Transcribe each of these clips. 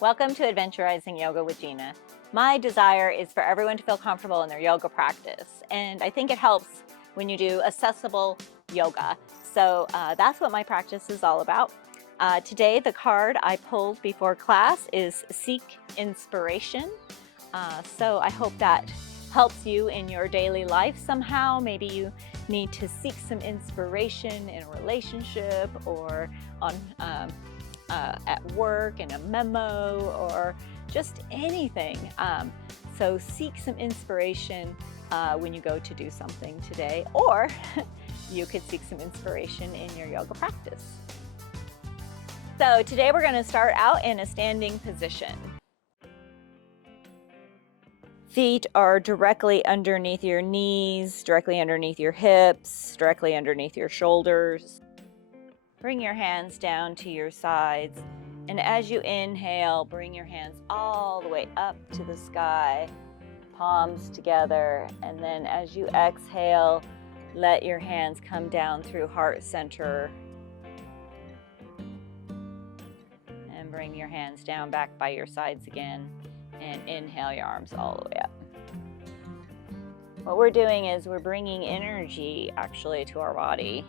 Welcome to Adventurizing Yoga with Gina. My desire is for everyone to feel comfortable in their yoga practice, and I think it helps when you do accessible yoga. So that's what my practice is all about. Today, the card I pulled before class is Seek Inspiration. So I hope that helps you in your daily life somehow. Maybe you need to seek some inspiration in a relationship or on at work in a memo or just anything. So seek some inspiration when you go to do something today, or you could seek some inspiration in your yoga practice. So today we're going to start out in a standing position. Feet are directly underneath your knees, directly underneath your hips, directly underneath your shoulders. Bring your hands down to your sides, and as you inhale, bring your hands all the way up to the sky, palms together, and then as you exhale, let your hands come down through heart center, and bring your hands down back by your sides again, and inhale your arms all the way up. What we're doing is we're bringing energy actually to our body.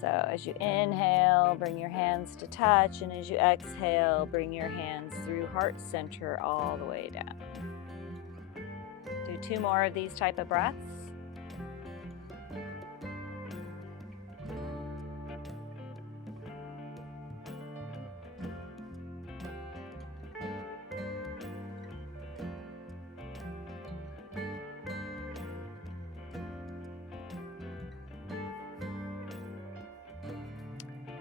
So as you inhale, bring your hands to touch, and as you exhale, bring your hands through heart center all the way down. Do 2 more of these type of breaths.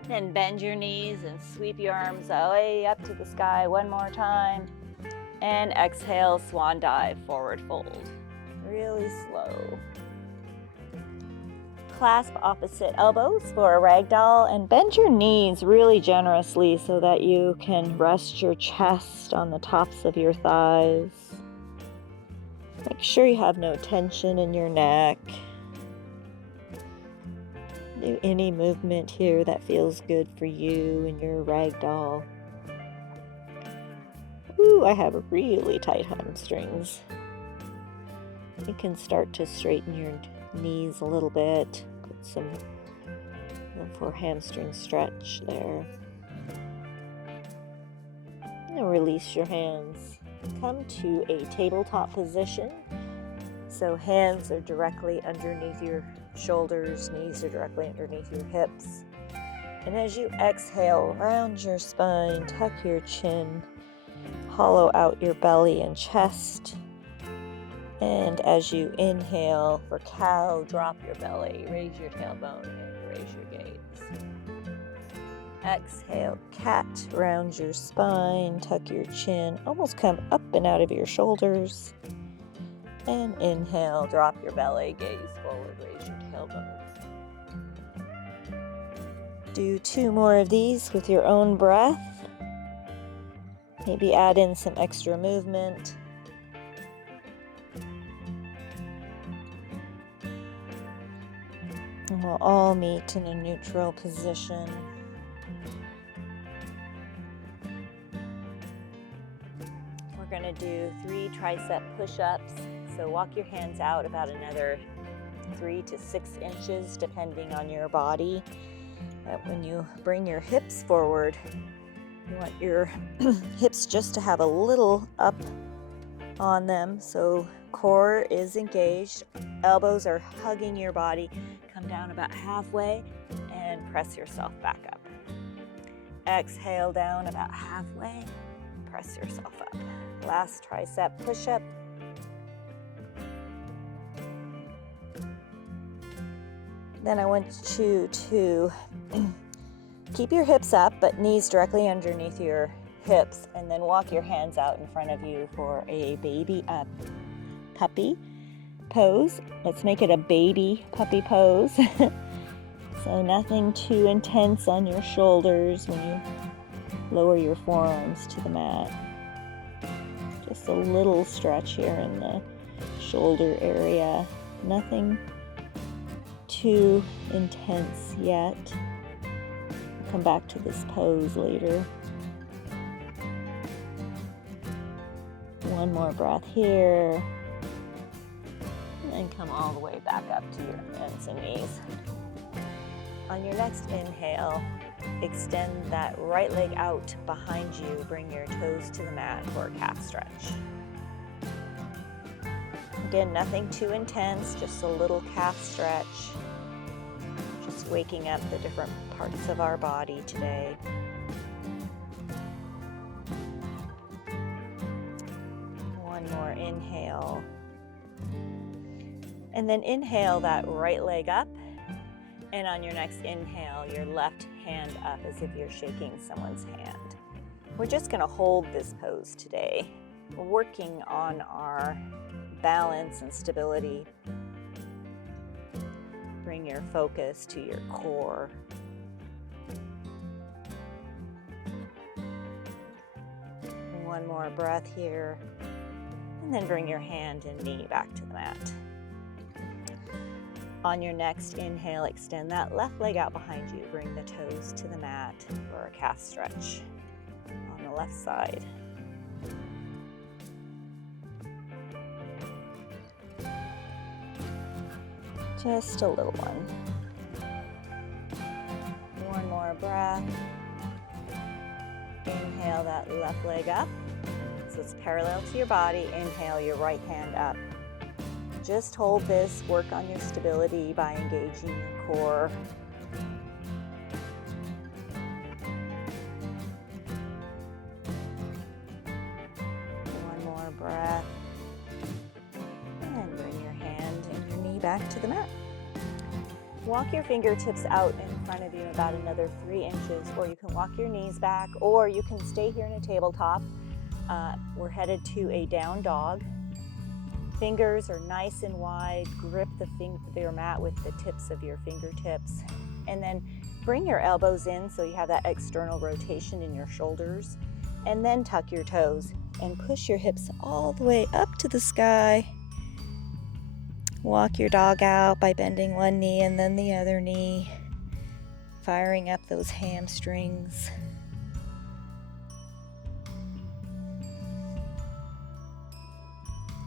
Then bend your knees and sweep your arms way up to the sky one more time. And exhale, swan dive, forward fold. Really slow. Clasp opposite elbows for a ragdoll and bend your knees really generously so that you can rest your chest on the tops of your thighs. Make sure you have no tension in your neck. Do any movement here that feels good for you in your ragdoll. Ooh, I have really tight hamstrings. You can start to straighten your knees a little bit. Put some for hamstring stretch there. And release your hands. Come to a tabletop position. So hands are directly underneath your shoulders, knees are directly underneath your hips. And as you exhale, round your spine, tuck your chin, hollow out your belly and chest. And as you inhale for cow, drop your belly, raise your tailbone, and raise your gaze. Exhale, cat, round your spine, tuck your chin, almost come up and out of your shoulders. And inhale, drop your belly, gaze forward, raise your tailbone. Do 2 more of these with your own breath. Maybe add in some extra movement. And we'll all meet in a neutral position. We're going to do 3 tricep push-ups. So walk your hands out about another 3 to 6 inches depending on your body. When you bring your hips forward, you want your hips just to have a little up on them. So core is engaged, elbows are hugging your body. Come down about halfway and press yourself back up. Exhale down about halfway, press yourself up. Last tricep push-up. Then I want you to keep your hips up, but knees directly underneath your hips, and then walk your hands out in front of you for a baby puppy pose. Let's make it a baby puppy pose. So nothing too intense on your shoulders when you lower your forearms to the mat. Just a little stretch here in the shoulder area. Nothing too intense yet. I'll come back to this pose later. One more breath here. And come all the way back up to your hands and knees. On your next inhale, extend that right leg out behind you. Bring your toes to the mat for a calf stretch. Again, nothing too intense, just a little calf stretch. Just waking up the different parts of our body today. One more inhale. And then inhale that right leg up. And on your next inhale, your left hand up as if you're shaking someone's hand. We're just going to hold this pose today. We're working on our balance and stability. Bring your focus to your core. One more breath here. And then bring your hand and knee back to the mat. On your next inhale, extend that left leg out behind you. Bring the toes to the mat for a calf stretch on the left side. Just a little one. One more breath. Inhale that left leg up. So it's parallel to your body. Inhale your right hand up. Just hold this, work on your stability by engaging your core. One more breath. And bring your hand and your knee back to the mat. Walk your fingertips out in front of you about another 3 inches, or you can walk your knees back, or you can stay here in a tabletop. We're headed to a down dog. Fingers are nice and wide. Grip your mat with the tips of your fingertips. And then bring your elbows in so you have that external rotation in your shoulders. And then tuck your toes and push your hips all the way up to the sky. Walk your dog out by bending one knee and then the other knee, firing up those hamstrings.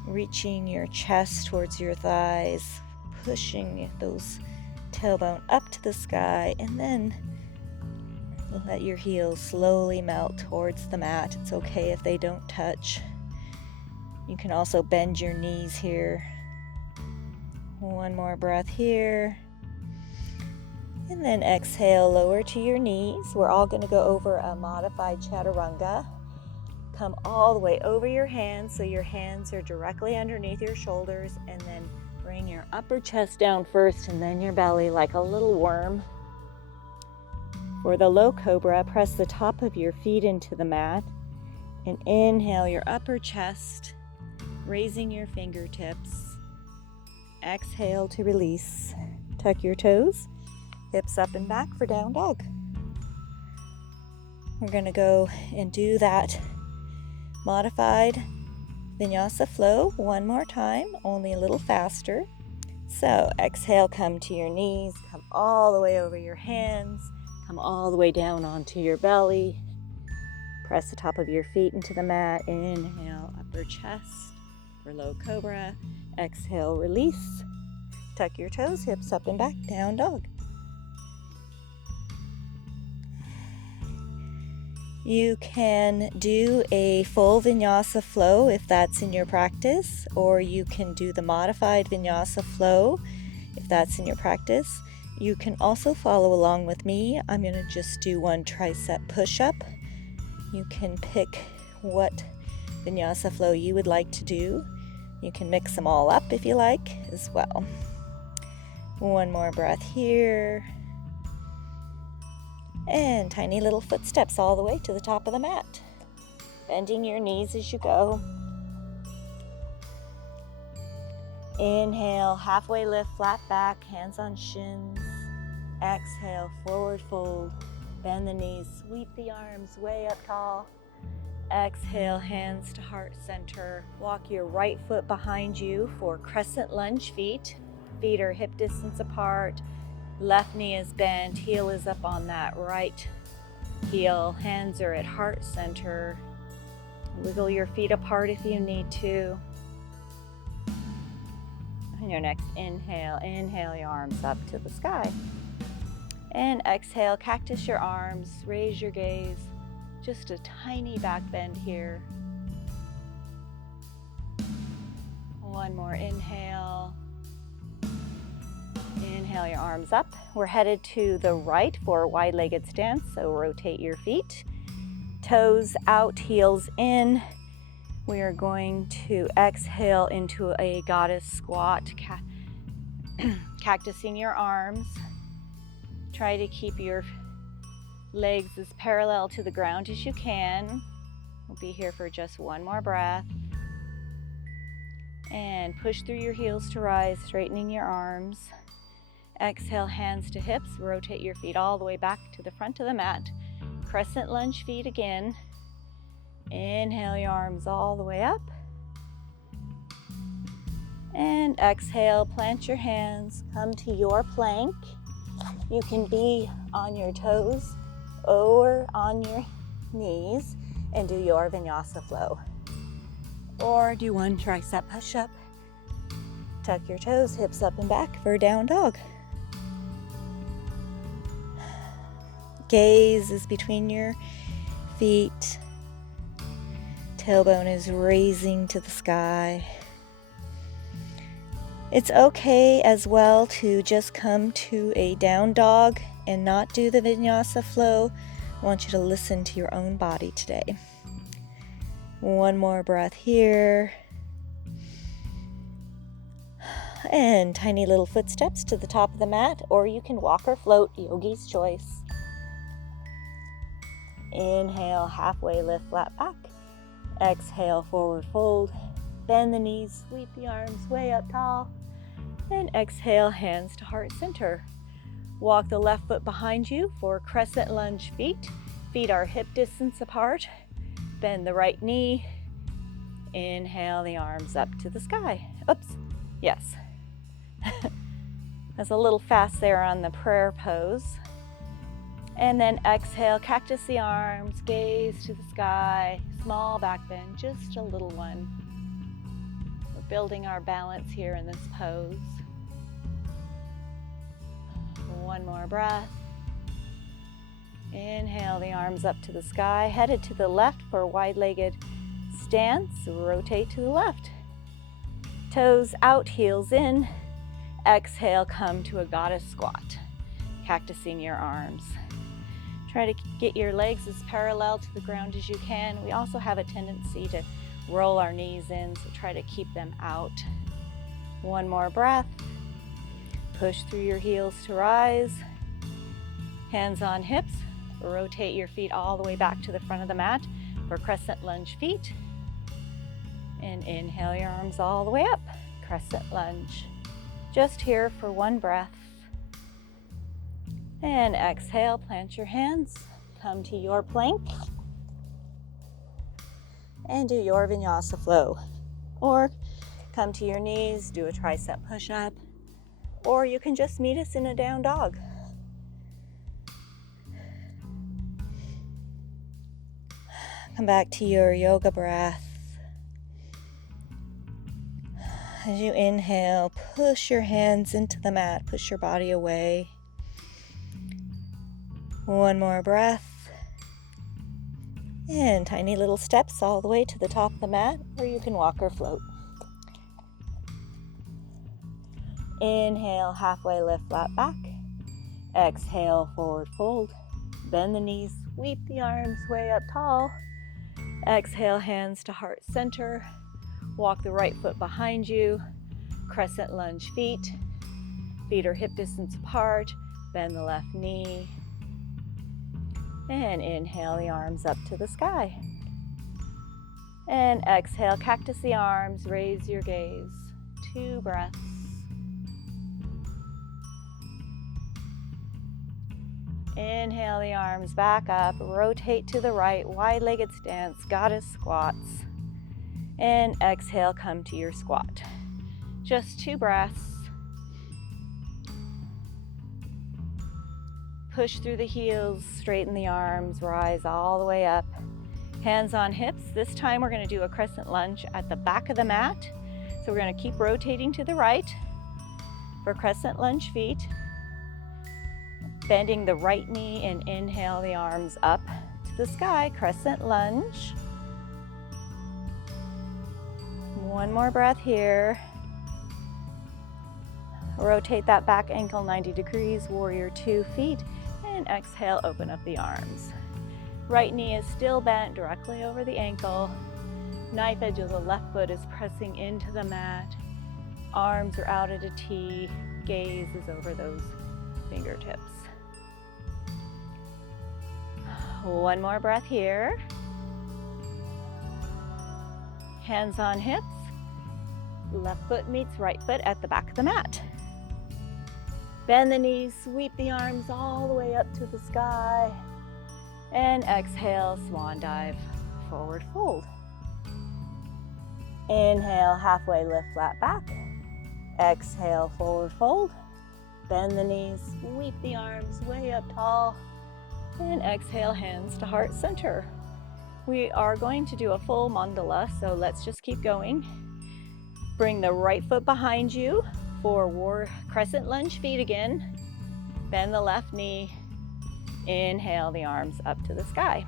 Reaching your chest towards your thighs, pushing those tailbone up to the sky, and then let your heels slowly melt towards the mat. It's okay if they don't touch. You can also bend your knees here. One more breath here. And then exhale, lower to your knees. We're all going to go over a modified chaturanga. Come all the way over your hands so your hands are directly underneath your shoulders, and then bring your upper chest down first and then your belly like a little worm. For the low cobra, press the top of your feet into the mat and inhale your upper chest, raising your fingertips. Exhale to release. Tuck your toes, hips up and back for down dog. We're going to go and do that modified vinyasa flow one more time, only a little faster. So exhale, come to your knees, come all the way over your hands, come all the way down onto your belly. Press the top of your feet into the mat. Inhale, upper chest for low cobra. Exhale, release. Tuck your toes, hips up and back, down dog. You can do a full vinyasa flow if that's in your practice, or you can do the modified vinyasa flow if that's in your practice. You can also follow along with me. I'm going to just do one tricep push-up. You can pick what vinyasa flow you would like to do. You can mix them all up if you like as well. One more breath here. And tiny little footsteps all the way to the top of the mat. Bending your knees as you go. Inhale, halfway lift, flat back, hands on shins. Exhale, forward fold. Bend the knees, sweep the arms way up tall. Exhale, hands to heart center. Walk your right foot behind you for crescent lunge feet. Feet are hip distance apart. Left knee is bent, heel is up on that right heel. Hands are at heart center. Wiggle your feet apart if you need to. On your next inhale, inhale your arms up to the sky. And exhale, cactus your arms, raise your gaze. Just a tiny back bend here. One more inhale. Inhale your arms up. We're headed to the right for a wide-legged stance, so rotate your feet. Toes out, heels in. We are going to exhale into a goddess squat, cactusing your arms. Try to keep your legs as parallel to the ground as you can. We'll be here for just one more breath. And push through your heels to rise, straightening your arms. Exhale, hands to hips. Rotate your feet all the way back to the front of the mat. Crescent lunge feet again. Inhale your arms all the way up. And exhale, plant your hands, come to your plank. You can be on your toes or on your knees and do your vinyasa flow. Or do one tricep push-up. Tuck your toes, hips up and back for down dog. Gaze is between your feet. Tailbone is raising to the sky. It's okay as well to just come to a down dog and not do the vinyasa flow. I want you to listen to your own body today. One more breath here. And tiny little footsteps to the top of the mat, or you can walk or float, yogi's choice. Inhale, halfway lift, flat back. Exhale, forward fold. Bend the knees, sweep the arms way up tall. And exhale, hands to heart center. Walk the left foot behind you for crescent lunge feet. Feet are hip distance apart. Bend the right knee. Inhale the arms up to the sky. Oops, yes. That's a little fast there on the prayer pose. And then exhale, cactus the arms, gaze to the sky, small back bend, just a little one. We're building our balance here in this pose. One more breath. Inhale the arms up to the sky, headed to the left for a wide-legged stance. Rotate to the left. Toes out, heels in. Exhale, come to a goddess squat, cactusing your arms. Try to get your legs as parallel to the ground as you can. We also have a tendency to roll our knees in, so try to keep them out. One more breath. Push through your heels to rise. Hands on hips. Rotate your feet all the way back to the front of the mat for crescent lunge feet. And inhale your arms all the way up. Crescent lunge. Just here for one breath. And exhale, plant your hands. Come to your plank. And do your vinyasa flow. Or come to your knees, do a tricep push-up. Or you can just meet us in a down dog. Come back to your yoga breath. As you inhale, push your hands into the mat, push your body away. One more breath. And tiny little steps all the way to the top of the mat, or you can walk or float. Inhale, halfway lift, flat back. Exhale, forward fold. Bend the knees, sweep the arms way up tall. Exhale, hands to heart center. Walk the right foot behind you. Crescent lunge feet. Feet are hip distance apart. Bend the left knee. And inhale the arms up to the sky. And exhale, cactus the arms, raise your gaze. 2 breaths. Inhale the arms back up, rotate to the right, wide-legged stance, goddess squats. And exhale, come to your squat. Just 2 breaths. Push through the heels, straighten the arms, rise all the way up. Hands on hips. This time we're going to do a crescent lunge at the back of the mat. So we're going to keep rotating to the right for crescent lunge feet. Bending the right knee and inhale the arms up to the sky, crescent lunge. One more breath here. Rotate that back ankle 90 degrees, warrior 2 feet, and exhale, open up the arms. Right knee is still bent directly over the ankle. Knife edge of the left foot is pressing into the mat. Arms are out at a T. Gaze is over those fingertips. One more breath here. Hands on hips. Left foot meets right foot at the back of the mat. Bend the knees, sweep the arms all the way up to the sky. And exhale, swan dive, forward fold. Inhale, halfway lift, flat back. Exhale, forward fold. Bend the knees, sweep the arms way up tall. And exhale, hands to heart center. We are going to do a full mandala, so let's just keep going. Bring the right foot behind you for crescent lunge feet again. Bend the left knee. Inhale the arms up to the sky.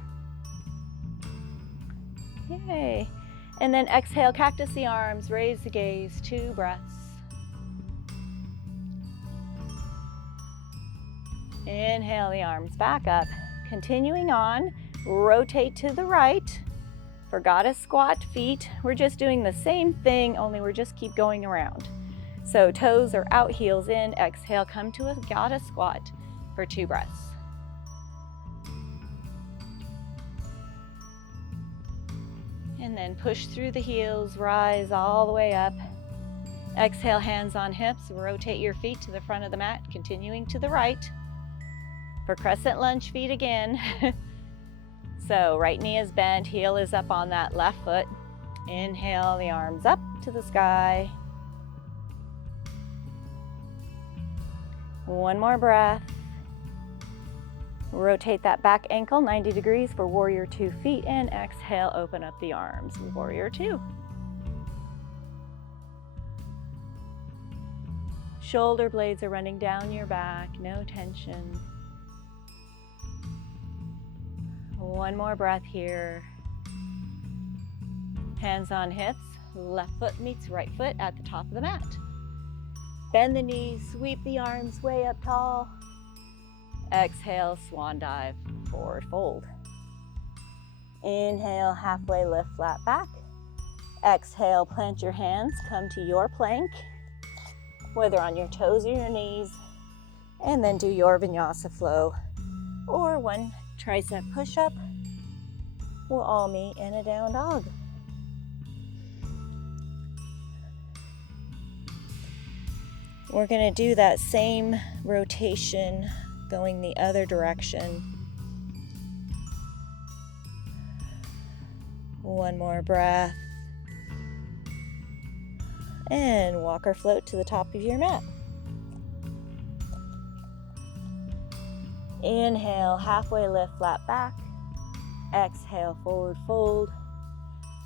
Yay. And then exhale, cactus the arms, raise the gaze, 2 breaths. Inhale the arms back up. Continuing on, rotate to the right for goddess squat feet. We're just doing the same thing, only we're just keep going around. So toes are out, heels in. Exhale, come to a goddess squat for 2 breaths. And then push through the heels, rise all the way up. Exhale, hands on hips, rotate your feet to the front of the mat, continuing to the right. For crescent lunge feet again. So right knee is bent, heel is up on that left foot. Inhale the arms up to the sky. One more breath. Rotate that back ankle 90 degrees for warrior 2 feet, and exhale, open up the arms, warrior 2. Shoulder blades are running down your back, no tension. One more breath here. Hands on hips, left foot meets right foot at the top of the mat. Bend the knees, sweep the arms way up tall. Exhale, swan dive, forward fold. Inhale, halfway lift, flat back. Exhale, plant your hands, come to your plank, whether on your toes or your knees, and then do your vinyasa flow, or one tricep push-up. We'll all meet in a down dog. We're going to do that same rotation going the other direction. One more breath. And walk or float to the top of your mat. Inhale, halfway lift, flat back. Exhale, forward fold.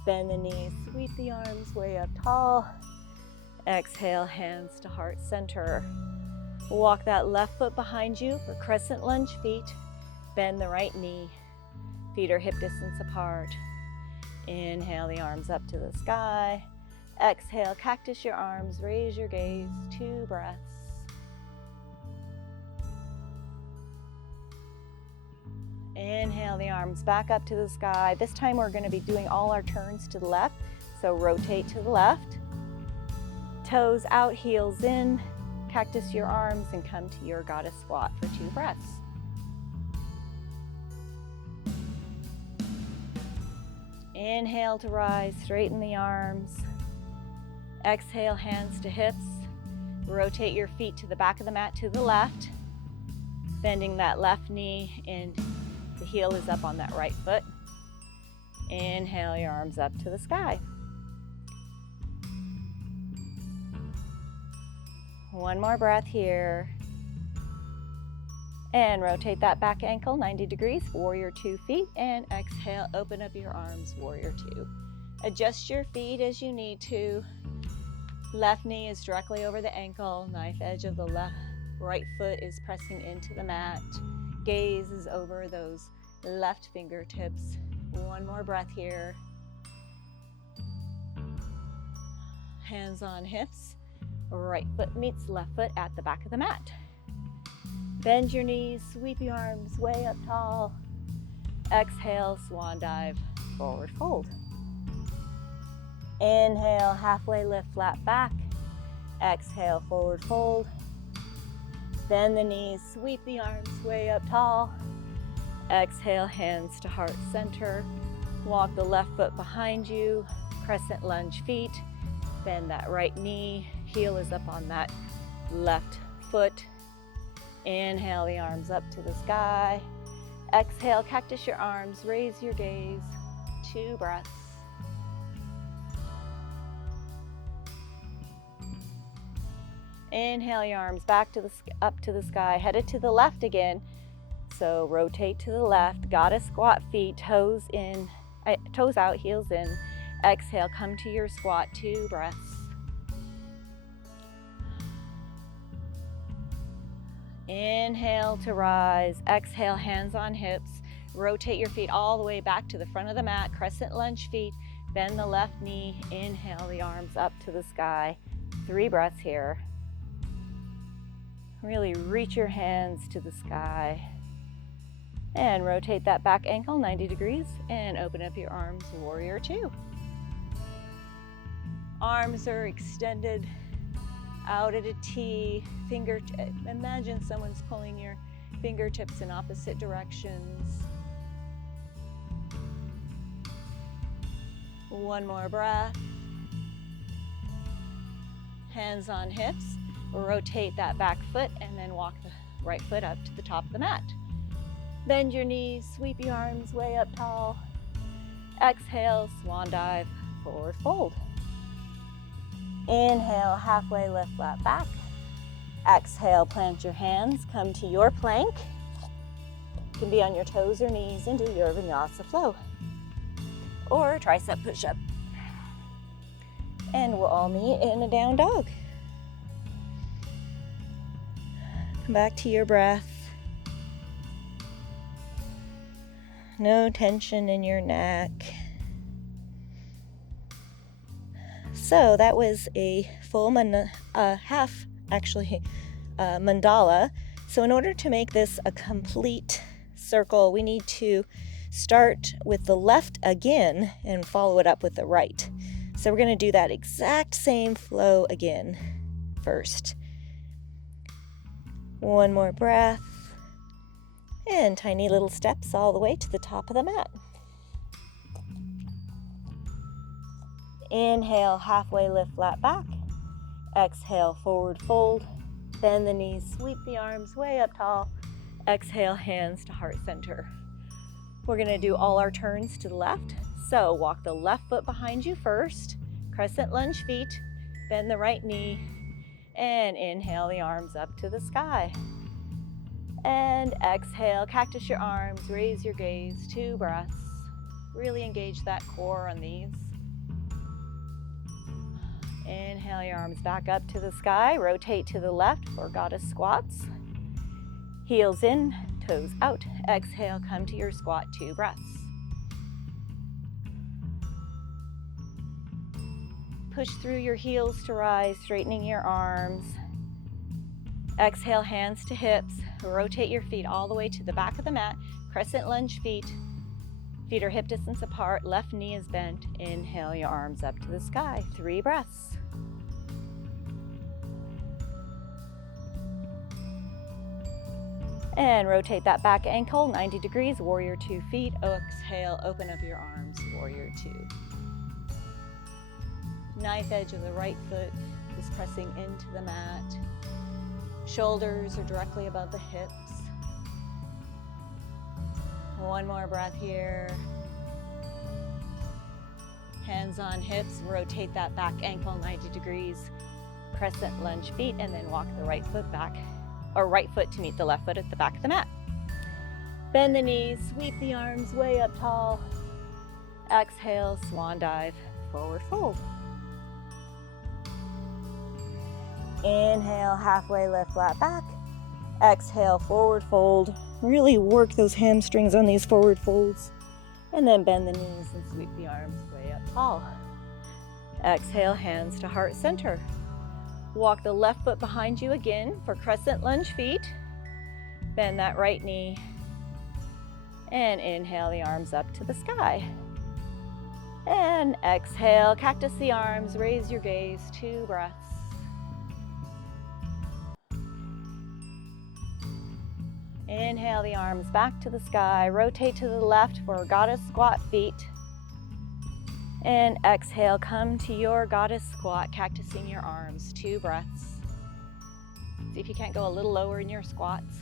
Bend the knees, sweep the arms way up tall. Exhale, hands to heart center. Walk that left foot behind you for crescent lunge feet. Bend the right knee. Feet are hip distance apart. Inhale the arms up to the sky. Exhale, cactus your arms, raise your gaze, 2 breaths. Inhale the arms back up to the sky. This time we're going to be doing all our turns to the left. So rotate to the left. Toes out, heels in. Cactus your arms and come to your goddess squat for 2 breaths. Inhale to rise, straighten the arms. Exhale, hands to hips. Rotate your feet to the back of the mat to the left. Bending that left knee and the heel is up on that right foot. Inhale your arms up to the sky. One more breath here. And rotate that back ankle 90 degrees, warrior 2 feet, and exhale, open up your arms, warrior 2. Adjust your feet as you need to. Left knee is directly over the ankle, knife edge of the right foot is pressing into the mat. Gaze is over those left fingertips. One more breath here. Hands on hips. Right foot meets left foot at the back of the mat. Bend your knees, sweep your arms way up tall. Exhale, swan dive, forward fold. Inhale, halfway lift, flat back. Exhale, forward fold. Bend the knees, sweep the arms way up tall. Exhale, hands to heart center. Walk the left foot behind you, crescent lunge feet. Bend that right knee, heel is up on that left foot. Inhale the arms up to the sky. Exhale, cactus your arms, raise your gaze. 2 breaths. Inhale your arms back to up to the sky, headed to the left again. So rotate to the left, goddess squat feet, toes in, toes out, heels in. Exhale, come to your squat, 2 breaths. Inhale to rise, exhale, hands on hips. Rotate your feet all the way back to the front of the mat, crescent lunge feet. Bend the left knee, inhale the arms up to the sky. 3 breaths here. Really reach your hands to the sky. And rotate that back ankle 90 degrees and open up your arms, warrior 2. Arms are extended out at a T. Imagine someone's pulling your fingertips in opposite directions. One more breath. Hands on hips. Rotate that back foot and then walk the right foot up to the top of the mat. Bend your knees, sweep your arms way up tall. Exhale, swan dive, forward fold. Inhale, halfway lift, flat back. Exhale, plant your hands, come to your plank. You can be on your toes or knees and do your vinyasa flow. Or tricep push-up. And we'll all meet in a down dog. Come back to your breath. No tension in your neck. So that was a full half, actually, mandala. So in order to make this a complete circle, we need to start with the left again and follow it up with the right. So we're going to do that exact same flow again first. One more breath. And tiny little steps all the way to the top of the mat. Inhale, halfway lift, flat back. Exhale, forward fold. Bend the knees, sweep the arms way up tall. Exhale, hands to heart center. We're going to do all our turns to the left. So walk the left foot behind you first. Crescent lunge feet. Bend the right knee. And inhale the arms up to the sky. And exhale, cactus your arms, raise your gaze, 2 breaths. Really engage that core on these. Inhale your arms back up to the sky, rotate to the left for goddess squats. Heels in, toes out. Exhale, come to your squat, 2 breaths. Push through your heels to rise, straightening your arms. Exhale, hands to hips. Rotate your feet all the way to the back of the mat. Crescent lunge feet. Feet are hip distance apart. Left knee is bent. Inhale your arms up to the sky. 3 breaths. And rotate that back ankle 90 degrees. Warrior 2 feet. Exhale, open up your arms. Warrior 2. Knife edge of the right foot is pressing into the mat. Shoulders are directly above the hips. One more breath here. Hands on hips, rotate that back ankle 90 degrees. Crescent lunge feet, and then walk the right foot back or right foot to meet the left foot at the back of the mat. Bend the knees, sweep the arms way up tall. Exhale, swan dive, forward fold. Inhale, halfway lift, flat back. Exhale, forward fold. Really work those hamstrings on these forward folds. And then bend the knees and sweep the arms way up tall. Exhale, hands to heart center. Walk the left foot behind you again for crescent lunge feet. Bend that right knee. And inhale the arms up to the sky. And exhale, cactus the arms, raise your gaze, 2 breaths. Inhale the arms back to the sky, rotate to the left for goddess squat feet. And exhale, come to your goddess squat, cactusing your arms, 2 breaths. See if you can't go a little lower in your squats.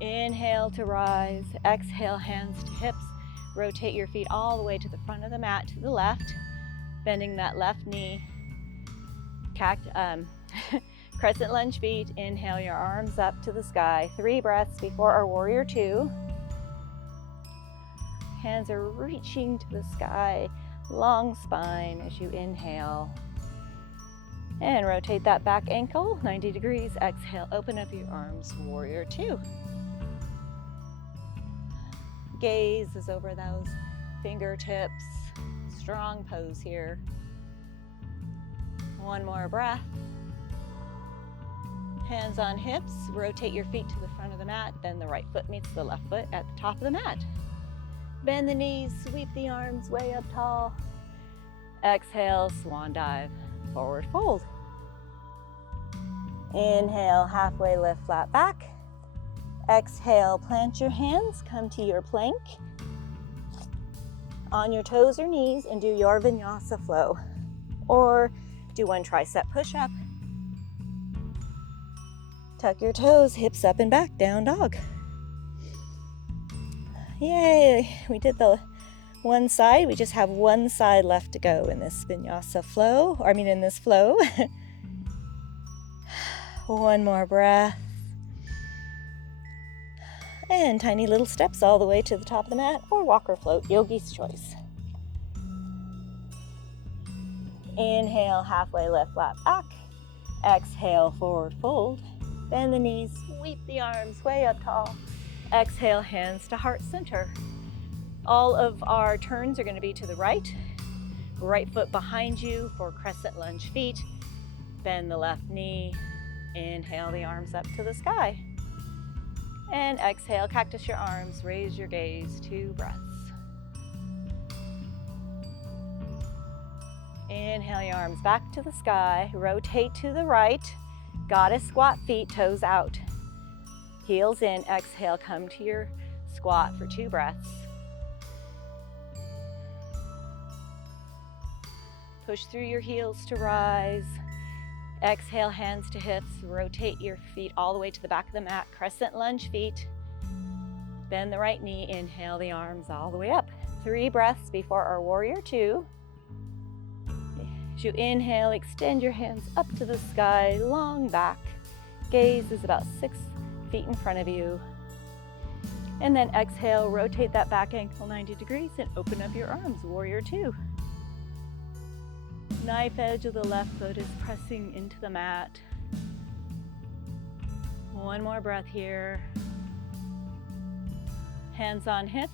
Inhale to rise, exhale, hands to hips. Rotate your feet all the way to the front of the mat to the left, bending that left knee. Crescent lunge feet. Inhale your arms up to the sky. 3 breaths before our warrior 2. Hands are reaching to the sky. Long spine as you inhale. And rotate that back ankle 90 degrees. Exhale, open up your arms, warrior 2. Gaze is over those fingertips. Strong pose here. 1 more breath. Hands on hips. Rotate your feet to the front of the mat. Then the right foot meets the left foot at the top of the mat. Bend the knees. Sweep the arms way up tall. Exhale, swan dive, forward fold. Inhale, halfway lift, flat back. Exhale, plant your hands, come to your plank. On your toes or knees and do your vinyasa flow. Or do 1 tricep push-up. Tuck your toes, hips up and back, down dog. Yay, we did the one side. We just have 1 side left to go in this vinyasa flow, in this flow. 1 more breath. And tiny little steps all the way to the top of the mat, or walk or float, yogi's choice. Inhale, halfway lift, flat back. Exhale, forward fold. Bend the knees, sweep the arms way up tall. Exhale, hands to heart center. All of our turns are going to be to the right. Right foot behind you for crescent lunge feet. Bend the left knee. Inhale the arms up to the sky. And exhale, cactus your arms, raise your gaze, 2 breaths. Inhale your arms back to the sky, rotate to the right, goddess squat feet, toes out. Heels in, exhale, come to your squat for 2 breaths. Push through your heels to rise. Exhale, hands to hips, rotate your feet all the way to the back of the mat, crescent lunge feet. Bend the right knee, inhale the arms all the way up. 3 breaths before our warrior 2. As you inhale, extend your hands up to the sky, long back. Gaze is about 6 feet in front of you. And then exhale, rotate that back ankle 90 degrees and open up your arms, warrior 2. Knife edge of the left foot is pressing into the mat. 1 more breath here. Hands on hips.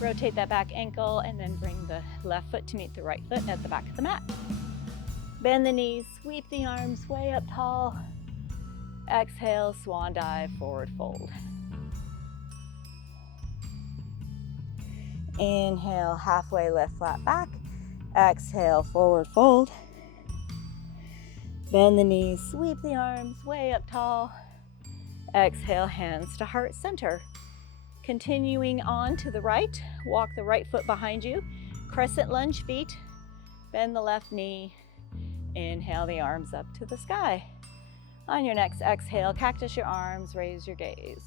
Rotate that back ankle and then bring the left foot to meet the right foot at the back of the mat. Bend the knees, sweep the arms way up tall. Exhale, swan dive, forward fold. Inhale, halfway lift, flat back. Exhale, forward fold. Bend the knees, sweep the arms way up tall. Exhale, hands to heart center. Continuing on to the right, walk the right foot behind you. Crescent lunge feet, bend the left knee. Inhale the arms up to the sky. On your next exhale, cactus your arms, raise your gaze.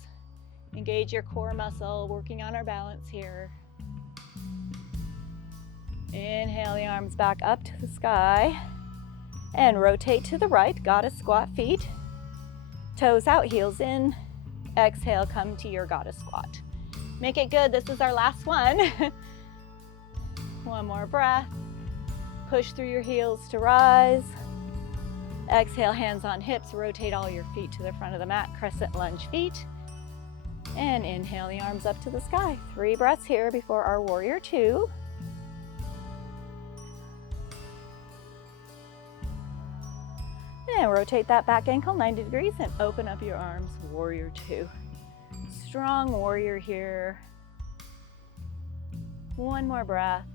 Engage your core muscle, working on our balance here. Inhale the arms back up to the sky and rotate to the right, goddess squat feet. Toes out, heels in. Exhale, come to your goddess squat. Make it good, this is our last one. One more breath. Push through your heels to rise. Exhale, hands on hips, rotate all your feet to the front of the mat, crescent lunge feet. And inhale the arms up to the sky. 3 breaths here before our warrior 2. And rotate that back ankle 90 degrees and open up your arms, warrior 2. Strong warrior here. One more breath.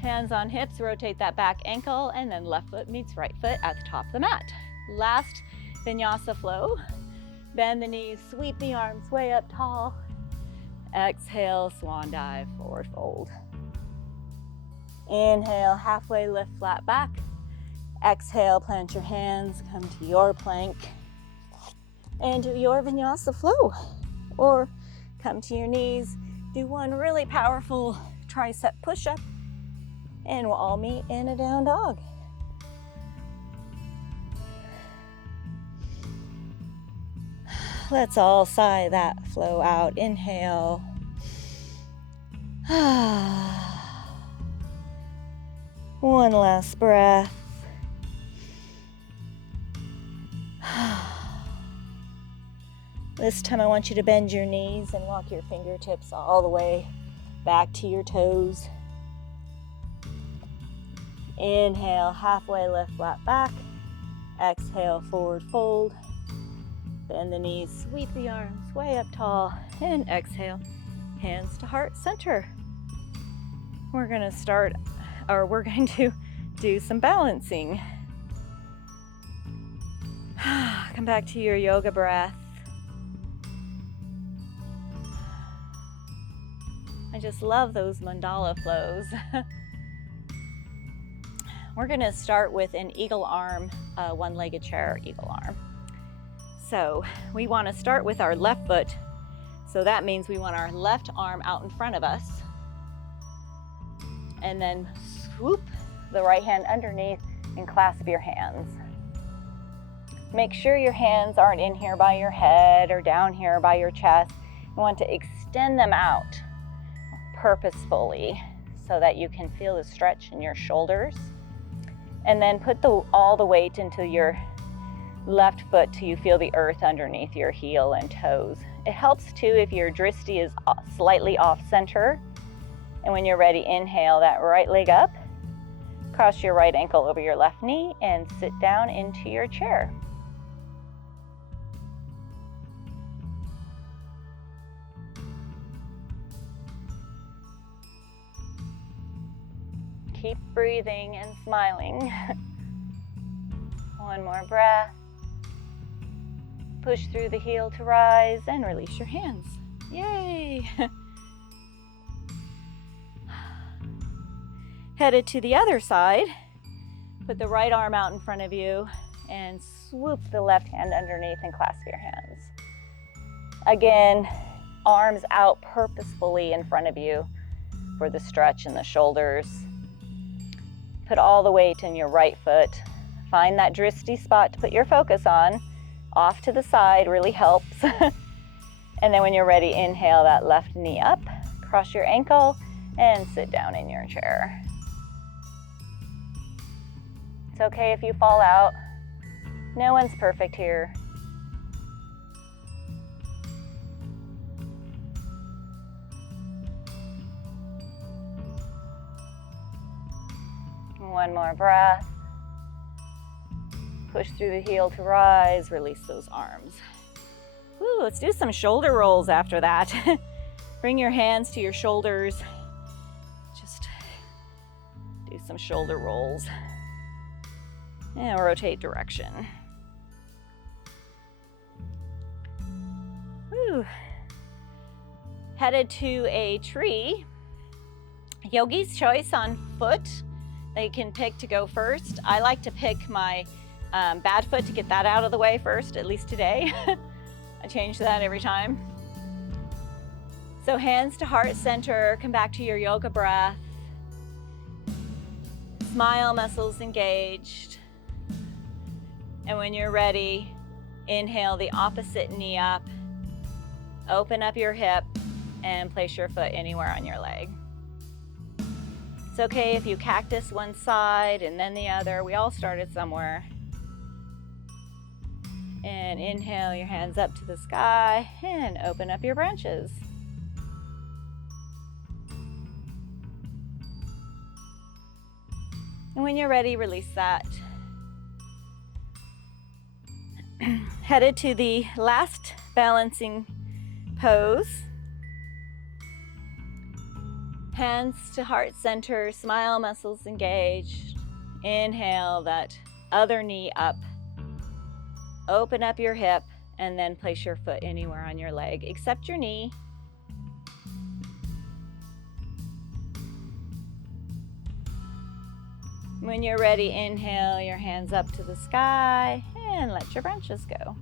Hands on hips, rotate that back ankle, and then left foot meets right foot at the top of the mat. Last vinyasa flow. Bend the knees, sweep the arms way up tall. Exhale, swan dive, forward fold. Inhale, halfway lift, flat back. Exhale, plant your hands, come to your plank. And do your vinyasa flow. Or come to your knees, do one really powerful tricep push-up, and we'll all meet in a down dog. Let's all sigh that flow out. Inhale. One last breath. This time I want you to bend your knees and walk your fingertips all the way back to your toes. Inhale, halfway lift, flat back. Exhale, forward fold. Bend the knees, sweep the arms way up tall, and exhale, hands to heart center. We're going to do some balancing. Come back to your yoga breath. I just love those mandala flows. We're going to start with an eagle arm, one-legged chair eagle arm. So we want to start with our left foot. So that means we want our left arm out in front of us. And then swoop the right hand underneath and clasp your hands. Make sure your hands aren't in here by your head or down here by your chest. You want to extend them out purposefully so that you can feel the stretch in your shoulders. And then put all the weight into your left foot till you feel the earth underneath your heel and toes. It helps too if your drishti is slightly off center. And when you're ready, inhale that right leg up, cross your right ankle over your left knee, and sit down into your chair. Keep breathing and smiling. One more breath. Push through the heel to rise and release your hands. Yay! Headed to the other side. Put the right arm out in front of you and swoop the left hand underneath and clasp your hands. Again, arms out purposefully in front of you for the stretch in the shoulders. Put all the weight in your right foot. Find that drishti spot to put your focus on. Off to the side really helps. And then when you're ready, inhale that left knee up, cross your ankle, and sit down in your chair. It's okay if you fall out. No one's perfect here. One more breath. Push through the heel to rise, release those arms. Woo, let's do some shoulder rolls after that. Bring your hands to your shoulders. Just do some shoulder rolls. And rotate direction. Woo. Headed to a tree. Yogi's choice on foot. They can pick to go first. I like to pick my bad foot to get that out of the way first, at least today. I change that every time. So hands to heart center, come back to your yoga breath. Smile, muscles engaged. And when you're ready, inhale the opposite knee up, open up your hip, and place your foot anywhere on your leg. It's okay if you cactus one side and then the other. We all started somewhere. And inhale your hands up to the sky and open up your branches. And when you're ready, release that. Headed to the last balancing pose. Hands to heart center, smile muscles engaged. Inhale that other knee up. Open up your hip and then place your foot anywhere on your leg except your knee. When you're ready, inhale your hands up to the sky and let your branches go.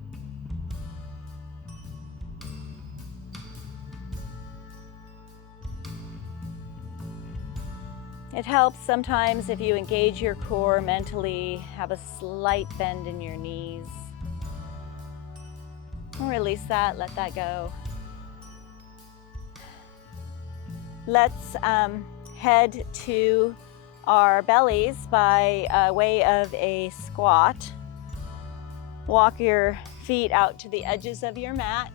It helps sometimes if you engage your core mentally, have a slight bend in your knees. Release that, let that go. Let's head to our bellies by way of a squat. Walk your feet out to the edges of your mat,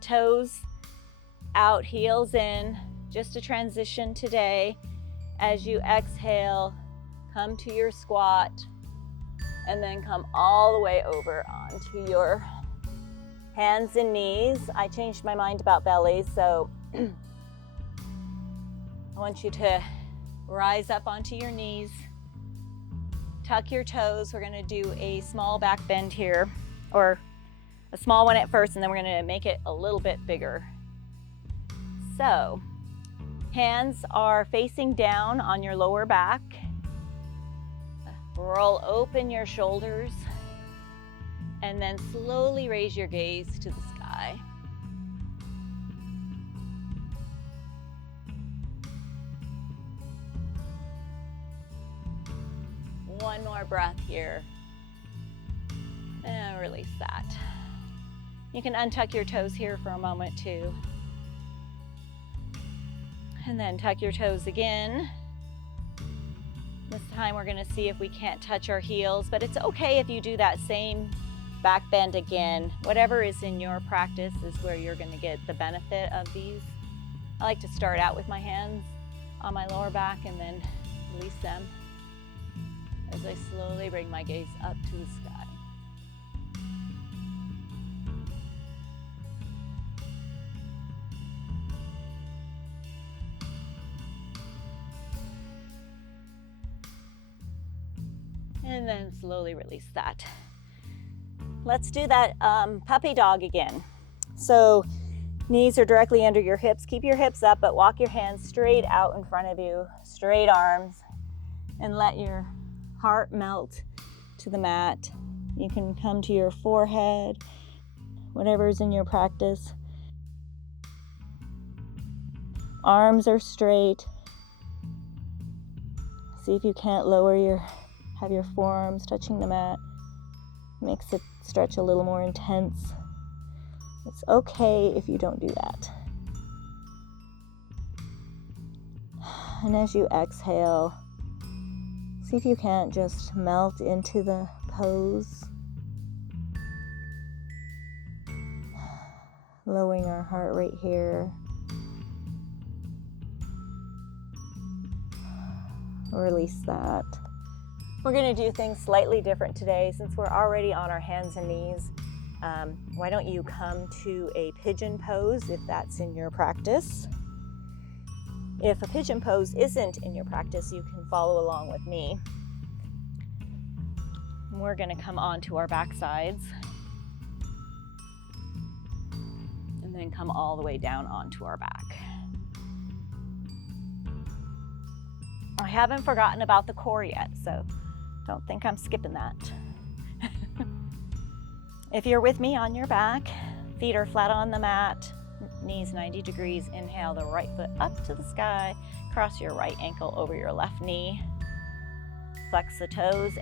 toes out, heels in, just a transition today. As you exhale, come to your squat and then come all the way over onto your hands and knees. I changed my mind about bellies, so I want you to rise up onto your knees, tuck your toes. We're gonna do a small back bend here, or a small one at first, and then we're gonna make it a little bit bigger. So, hands are facing down on your lower back. Roll open your shoulders, and then slowly raise your gaze to the sky. One more breath here. And release that. You can untuck your toes here for a moment too. And then tuck your toes again. This time we're gonna see if we can't touch our heels, but it's okay if you do that same back bend again. Whatever is in your practice is where you're gonna get the benefit of these. I like to start out with my hands on my lower back and then release them as I slowly bring my gaze up to the sky. And then slowly release that. Let's do that puppy dog again. So knees are directly under your hips. Keep your hips up, but walk your hands straight out in front of you, straight arms, and let your heart melt to the mat. You can come to your forehead, whatever's in your practice. Arms are straight. See if you can't have your forearms touching the mat. Makes it stretch a little more intense. It's okay if you don't do that. And as you exhale, see if you can't just melt into the pose. Lowering our heart rate here. Release that. We're going to do things slightly different today since we're already on our hands and knees. Why don't you come to a pigeon pose if that's in your practice? If a pigeon pose isn't in your practice, you can follow along with me. We're going to come onto our back sides and then come all the way down onto our back. I haven't forgotten about the core yet, so don't think I'm skipping that. If you're with me on your back, feet are flat on the mat, knees 90 degrees. Inhale the right foot up to the sky. Cross your right ankle over your left knee. Flex the toes.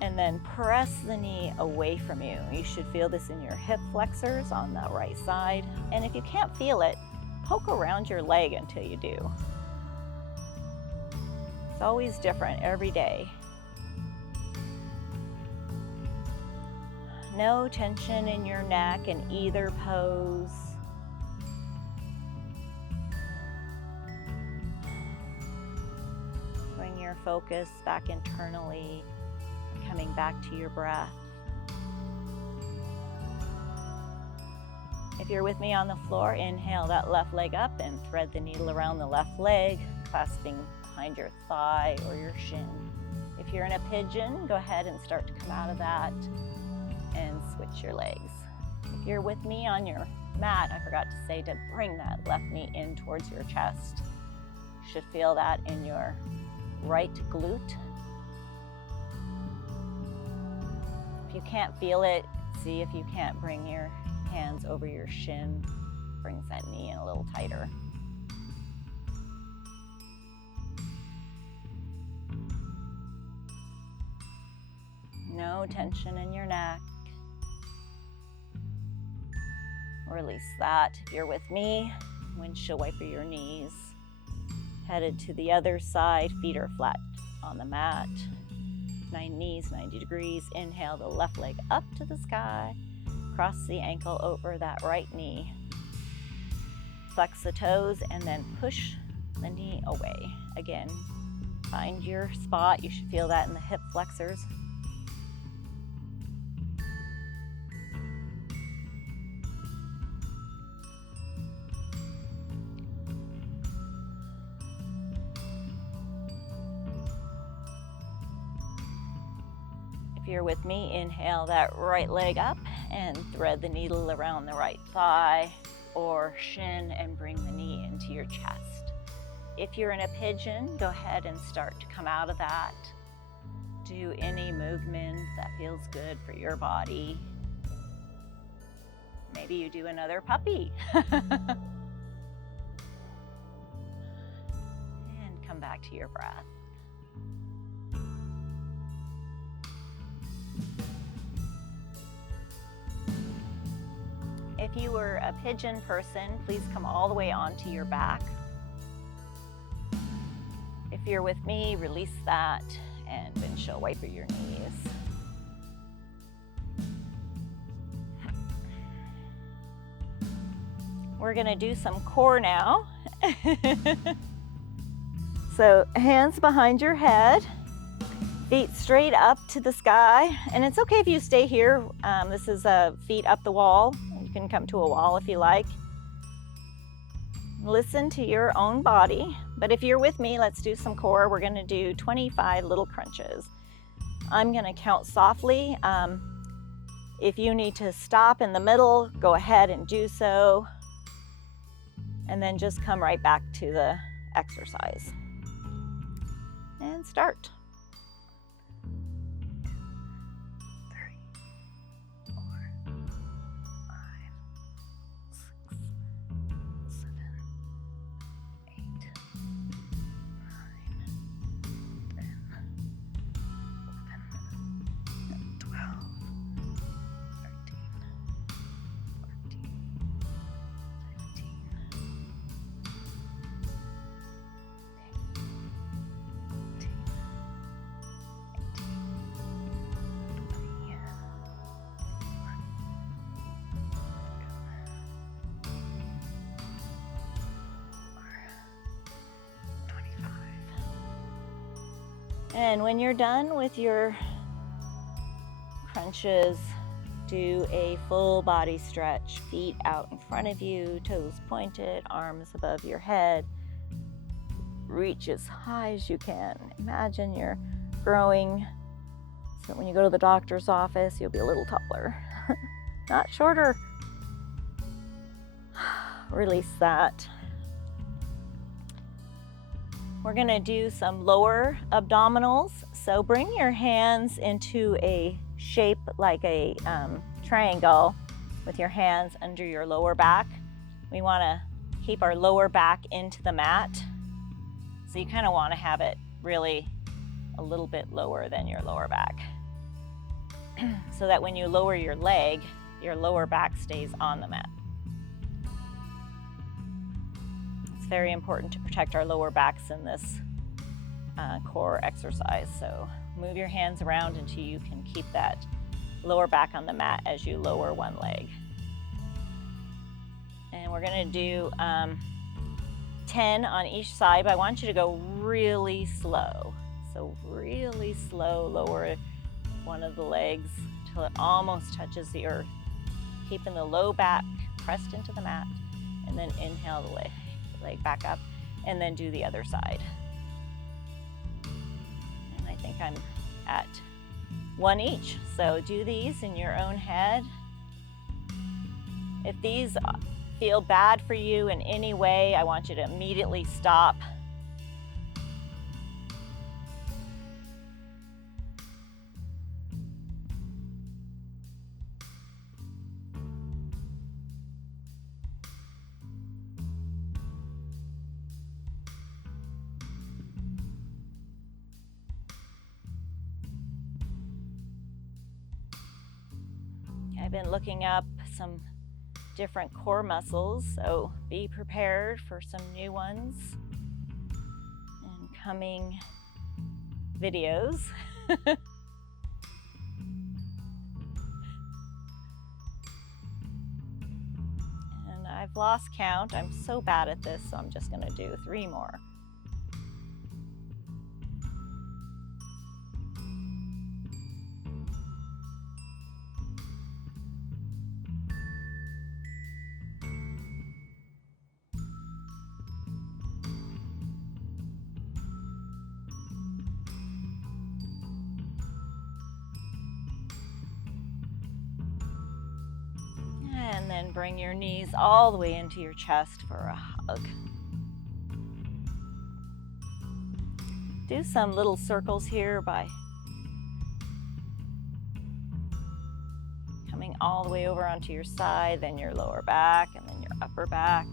And then press the knee away from you. You should feel this in your hip flexors on the right side. And if you can't feel it, poke around your leg until you do. It's always different every day. No tension in your neck in either pose. Bring your focus back internally, coming back to your breath. If you're with me on the floor, inhale that left leg up and thread the needle around the left leg, clasping behind your thigh or your shin. If you're in a pigeon, go ahead and start to come out of that and switch your legs. If you're with me on your mat, I forgot to say to bring that left knee in towards your chest. You should feel that in your right glute. If you can't feel it, see if you can't bring your hands over your shin. Brings that knee in a little tighter. No tension in your neck. Release that. If you're with me, windshield wiper your knees. Headed to the other side, feet are flat on the mat. 9 knees, 90 degrees. Inhale the left leg up to the sky. Cross the ankle over that right knee. Flex the toes and then push the knee away. Again, find your spot. You should feel that in the hip flexors. If you're with me, inhale that right leg up and thread the needle around the right thigh or shin and bring the knee into your chest. If you're in a pigeon, go ahead and start to come out of that. Do any movement that feels good for your body. Maybe you do another puppy. And come back to your breath. If you were a pigeon person, please come all the way onto your back. If you're with me, release that and windshield wiper your knees. We're going to do some core now. So hands behind your head, feet straight up to the sky. And it's okay if you stay here. This is feet up the wall. You can come to a wall if you like. Listen to your own body. But if you're with me, let's do some core. We're going to do 25 little crunches. I'm going to count softly. If you need to stop in the middle, go ahead and do so. And then just come right back to the exercise. And start. 3, 4, 5, 6, 7, 8, 9, 10, 11, 12, 13, 14, 15, 25. And when you're done with your crunches, do a full body stretch. Feet out in front of you, toes pointed, arms above your head. Reach as high as you can. Imagine you're growing so that when you go to the doctor's office, you'll be a little taller, not shorter. Release that. We're going to do some lower abdominals. So bring your hands into a shape like a triangle with your hands under your lower back. We want to keep our lower back into the mat. So you kind of want to have it really a little bit lower than your lower back. so that when you lower your leg, your lower back stays on the mat. It's very important to protect our lower backs in this core exercise. So move your hands around until you can keep that lower back on the mat as you lower one leg. And we're going to do 10 on each side, but I want you to go really slow. So really slow, lower one of the legs until it almost touches the earth. Keeping the low back pressed into the mat, and then inhale the leg back up, and then do the other side. And I think I'm at 1 each. So do these in your own head. If these feel bad for you in any way, I want you to immediately stop. I've been looking up some different core muscles, so be prepared for some new ones in coming videos. And I've lost count. I'm so bad at this, so I'm just going to do 3 more. And then bring your knees all the way into your chest for a hug. Do some little circles here by coming all the way over onto your side, then your lower back, and then your upper back.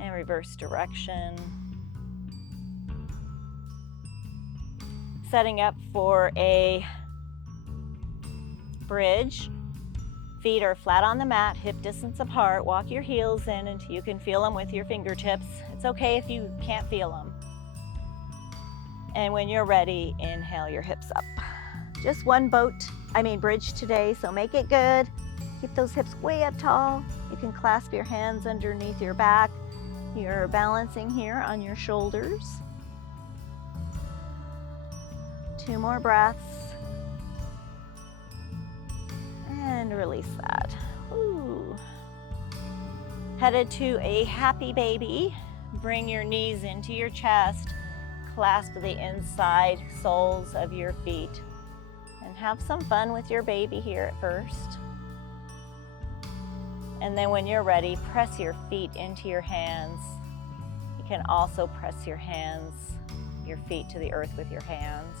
And reverse direction. Setting up for a bridge. Feet are flat on the mat, hip distance apart. Walk your heels in until you can feel them with your fingertips. It's okay if you can't feel them. And when you're ready, inhale your hips up. Just one bridge today, so make it good. Keep those hips way up tall. You can clasp your hands underneath your back. You're balancing here on your shoulders. 2 more breaths. And release that. Ooh. Headed to a happy baby. Bring your knees into your chest. Clasp the inside soles of your feet. And have some fun with your baby here at first. And then when you're ready, press your feet into your hands. You can also press your feet to the earth with your hands.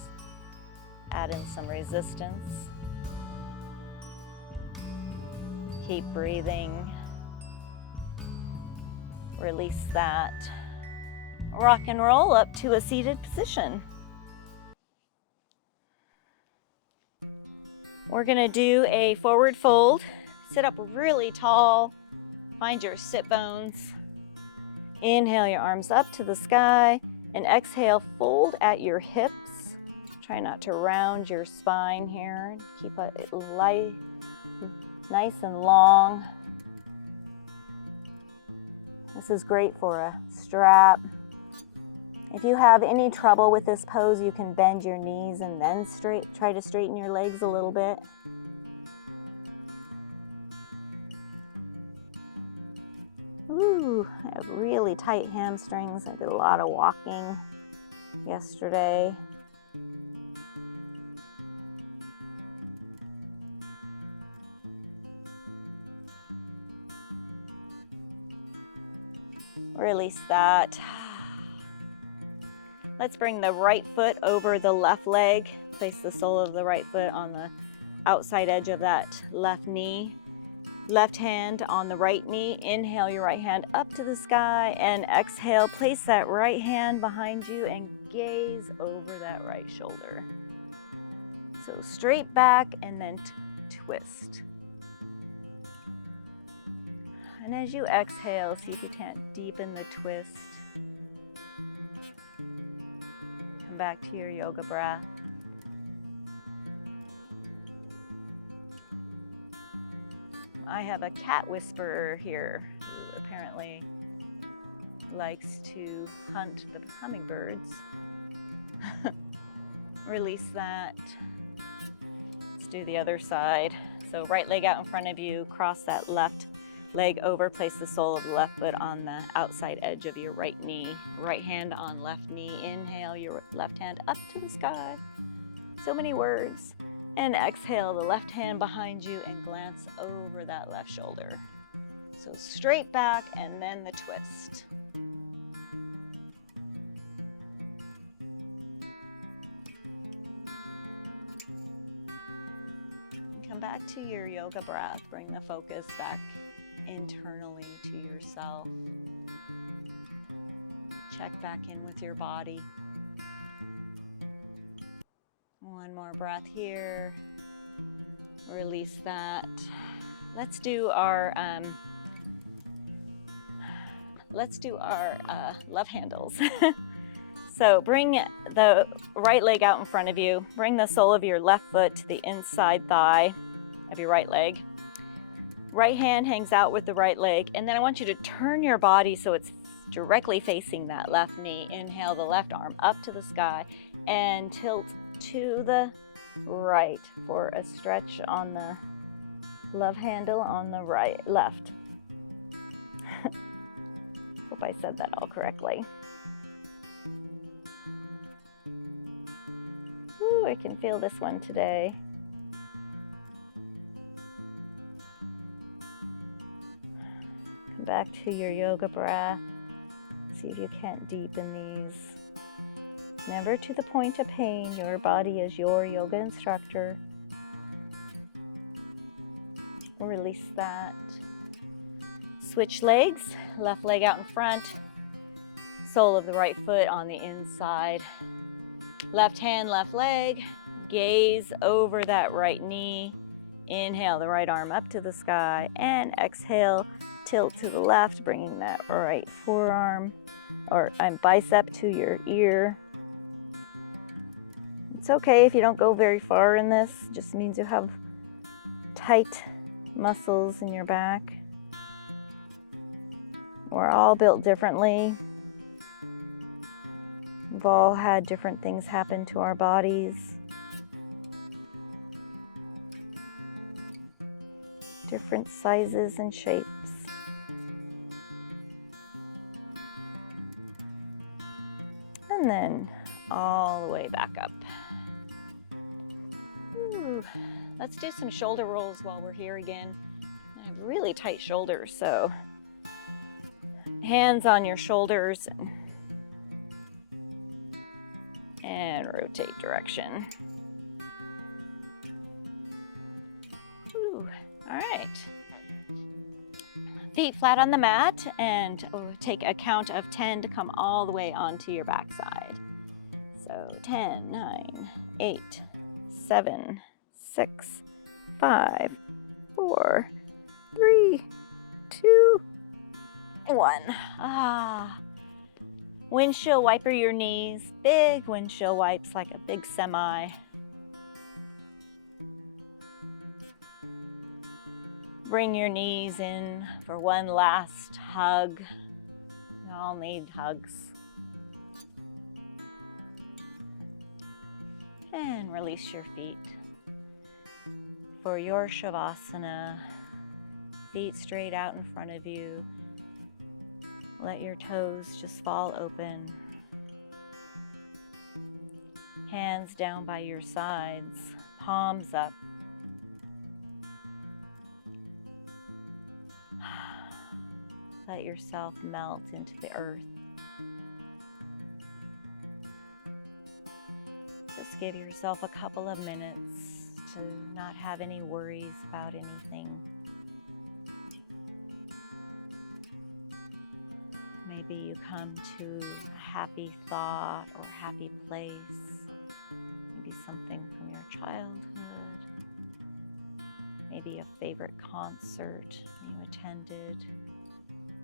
Add in some resistance. Keep breathing. Release that. Rock and roll up to a seated position. We're going to do a forward fold. Sit up really tall. Find your sit bones. Inhale your arms up to the sky, and exhale, fold at your hips. Try not to round your spine here. Keep it light. Nice and long. This is great for a strap. If you have any trouble with this pose, you can bend your knees and then try to straighten your legs a little bit. Ooh, I have really tight hamstrings. I did a lot of walking yesterday. Release that. Let's bring the right foot over the left leg. Place the sole of the right foot on the outside edge of that left knee. Left hand on the right knee. Inhale your right hand up to the sky, and exhale, place that right hand behind you and gaze over that right shoulder. So straight back and then twist. And as you exhale, see if you can't deepen the twist. Come back to your yoga breath. I have a cat whisperer here who apparently likes to hunt the hummingbirds. Release that. Let's do the other side. So right leg out in front of you, cross that left leg over, place the sole of the left foot on the outside edge of your right knee. Right hand on left knee. Inhale your left hand up to the sky. So many words. And exhale the left hand behind you and glance over that left shoulder. So straight back and then the twist. And come back to your yoga breath. Bring the focus back internally to yourself. Check back in with your body. One more breath here. Release that. Let's do our love handles. So bring the right leg out in front of you. Bring the sole of your left foot to the inside thigh of your right leg. Right hand hangs out with the right leg, and then I want you to turn your body so it's directly facing that left knee. Inhale the left arm up to the sky and tilt to the right for a stretch on the love handle on the left. Hope I said that all correctly. Ooh, I can feel this one today. Come back to your yoga breath. See if you can't deepen these. Never to the point of pain. Your body is your yoga instructor. Release that. Switch legs. Left leg out in front. Sole of the right foot on the inside. Left hand, left leg. Gaze over that right knee. Inhale the right arm up to the sky. And exhale, tilt to the left, bringing that right forearm or bicep to your ear. It's okay if you don't go very far in this. It just means you have tight muscles in your back. We're all built differently. We've all had different things happen to our bodies. Different sizes and shapes. And then all the way back up. Ooh. Let's do some shoulder rolls while we're here again. I have really tight shoulders, so hands on your shoulders and rotate direction. Ooh. All right. Feet flat on the mat, and take a count of 10 to come all the way onto your backside. So 10, 9, 8, 7, 6, 5, 4, 3, 2, 1. Windshield wiper your knees. Big windshield wipes like a big semi. Bring your knees in for one last hug. We all need hugs. And release your feet. For your Savasana, feet straight out in front of you. Let your toes just fall open. Hands down by your sides, palms up. Let yourself melt into the earth. Just give yourself a couple of minutes to not have any worries about anything. Maybe you come to a happy thought or happy place. maybe something from your childhood, maybe a favorite concert you attended,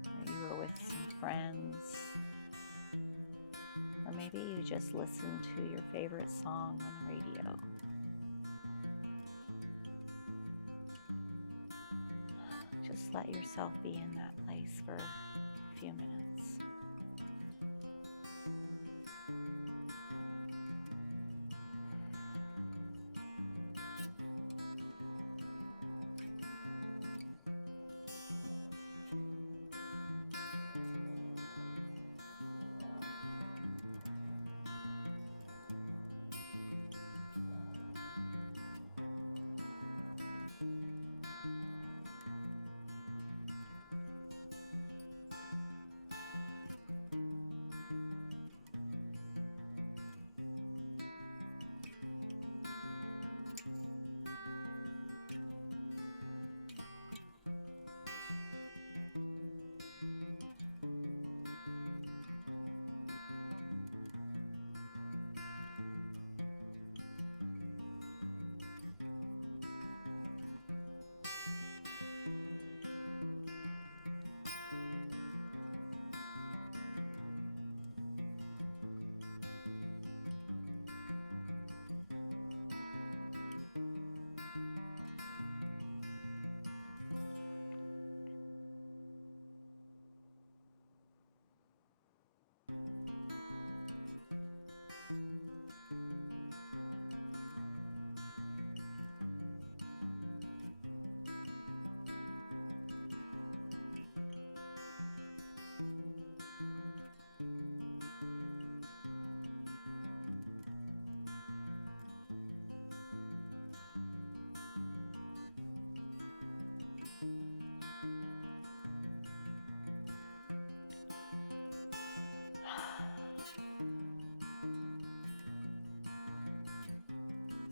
or you were with some friends, or maybe you just listened to your favorite song on the radio. Just let yourself be in that place for a few minutes.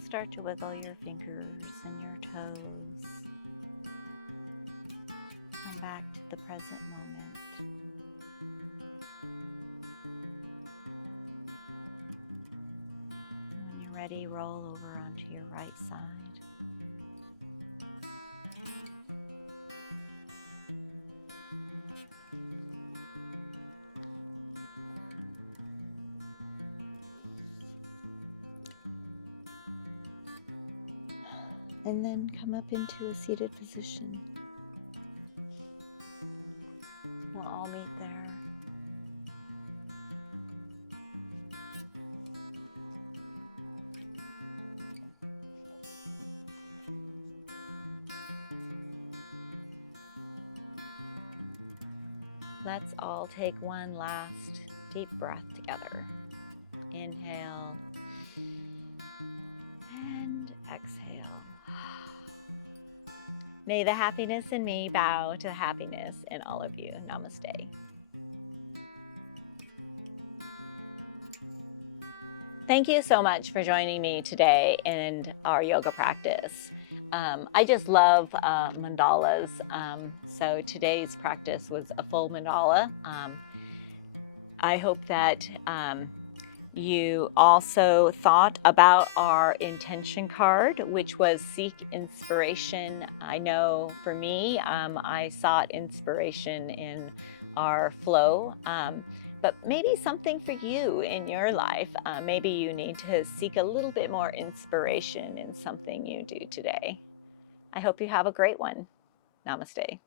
Start to wiggle your fingers and your toes. Come back to the present moment. When you're ready, roll over onto your right side. And then come up into a seated position. We'll all meet there. Let's all take one last deep breath together. Inhale and exhale. May the happiness in me bow to the happiness in all of you. Namaste. Thank you so much for joining me today in our yoga practice. I just love mandalas. So today's practice was a full mandala. I hope that you also thought about our intention card, which was seek inspiration. I know for me, I sought inspiration in our flow, but maybe something for you in your life. Maybe you need to seek a little bit more inspiration in something you do today. I hope you have a great one. Namaste.